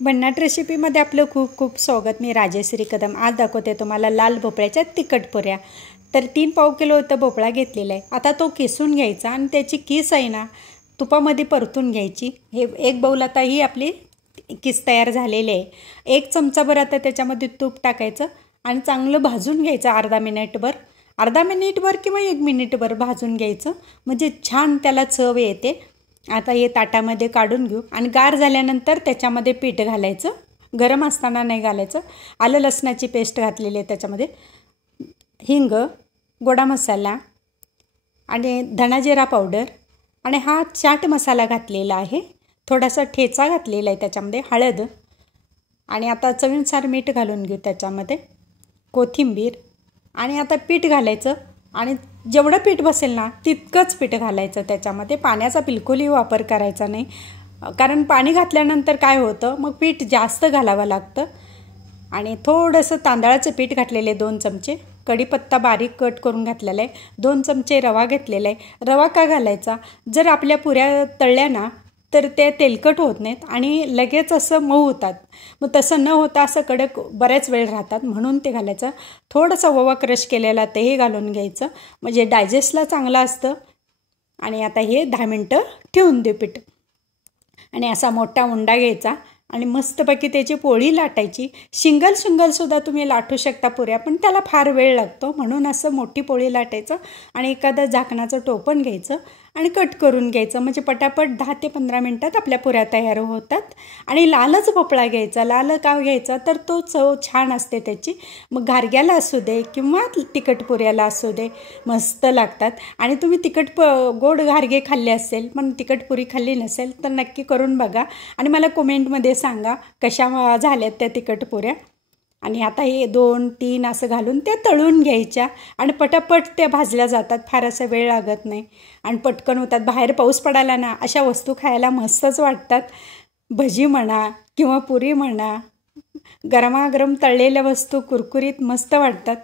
भन्नाट रेसिपीमध्ये आपलं खूप खूप स्वागत। मी राजेश्री कदम आज दाखवते तुम्हाला लाल भोपळ्याच्या तिखट पुऱ्या। तर 3 पाव किलो होतं भोपळा घेतलेला आहे। आता तो किसून घ्यायचा आणि त्याची किस आहे ना तुपामध्ये परतून घ्यायची। हे एक बाउल आता ही आपली किस तयार झालेली आहे। 1 चमचाभर आता त्याच्यामध्ये तूप टाकायचं आणि चांगलं भाजून घ्यायचं अर्धा मिनिटभर किंवा 1 मिनिटभर भाजून घ्यायचं, म्हणजे छान त्याला चव येते। आता हे ताटामध्ये काढून घेऊ आणि गार झाल्यानंतर त्याच्यामध्ये पीठ घालायचं, गरम असताना नाही घालायचं। आलं लसणाची पेस्ट घातलेली आहे, त्याच्यामध्ये हिंग, गोडा मसाला आणि धना जिरा पावडर आणि हा चाट मसाला घातलेला आहे, थोडासा ठेचा घातलेला आहे, त्याच्यामध्ये हळद आणि आता चवीनुसार मीठ घालून घेऊ, त्याच्यामध्ये कोथिंबीर आणि आता पीठ घालायचं आणि जेवढं पीठ बसेल ना तितकंच पीठ घालायचं। त्याच्यामध्ये पाण्याचा बिलकुलही वापर करायचा नाही, कारण पाणी घातल्यानंतर काय होतं मग पीठ जास्त घालावं लागतं। आणि थोडंसं तांदळाचं पीठ घातलेले 2 चमचे, कढीपत्ता बारीक कट करून घातलेला आहे, 2 चमचे रवा घेतलेला आहे। रवा का घालायचा? जर आपल्या पुऱ्या तळल्या ना तर ते तेलकट होत नाहीत आणि लगेच असं मऊ होतात, मग तसं न होता असं कडक बऱ्याच वेळ राहतात, म्हणून ते घालायचं। थोडंसं ओवा क्रश केलेला तेही घालून घ्यायचं, म्हणजे डायजेस्टला चांगलं असतं। आणि आता हे 10 मिनटं ठेवून देऊ पीठ आणि असा मोठा उंडा घ्यायचा आणि मस्तपैकी त्याची पोळी लाटायची। सिंगलसुद्धा तुम्ही लाटू शकता पुऱ्या, पण त्याला फार वेळ लागतो, म्हणून असं मोठी पोळी लाटायचं आणि एखादं झाकणाचं टोपण घ्यायचं आणि कट करून घ्यायचं, म्हणजे पटापट 10 ते 15 मिनटात आपल्या पुऱ्या तयार होतात। आणि लालच भोपळा घ्यायचा। लाल का घ्यायचा तर तो चव छान असते त्याची, मग घारग्याला असू दे किंवा तिखट पुऱ्याला असू दे मस्त लागतात। आणि तुम्ही गोड घारगे खाल्ले असेल पण तिखट पुरी खाल्ली नसेल तर नक्की करून बघा आणि मला कमेंटमध्ये सांगा कशा झाल्यात त्या तिखट पुऱ्या। आणि आता हे 2-3 असं घालून त्या तळून घ्यायच्या आणि पटापट त्या भाजल्या जातात, फार असा वेळ लागत नाही आणि पटकन होतात। बाहेर पाऊस पडायला ना अशा वस्तू खायला मस्तच वाटतात, भजी म्हणा किंवा पुरी म्हणा, गरमागरम तळलेल्या वस्तू कुरकुरीत मस्त वाटतात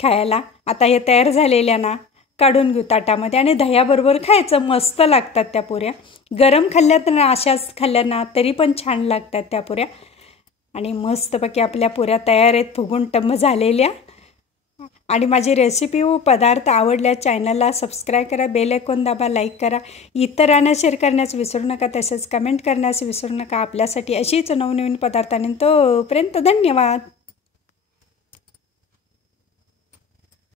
खायला। आता हे तयार झालेल्या ना काढून घेऊ ताटामध्ये आणि दह्याबरोबर खायचं, मस्त लागतात त्या पुऱ्या। गरम खाल्ल्यात ना अशाच खाल्ल्या ना तरी पण छान लागतात त्या पुऱ्या। आणि मस्तपैकी आपल्या पुऱ्या तयार आहेत, फुगून टम्म झालेल्या। आणि माझी रेसिपी व पदार्थ आवडल्या चॅनलला सबस्क्राईब करा, बेल आयकॉन दाबा, लाईक करा, इतरांना शेअर करण्यास विसरू नका, तसेच कमेंट करण्यास विसरू नका। आपल्यासाठी अशीच नवनवीन पदार्थांनी तोपर्यंत धन्यवाद।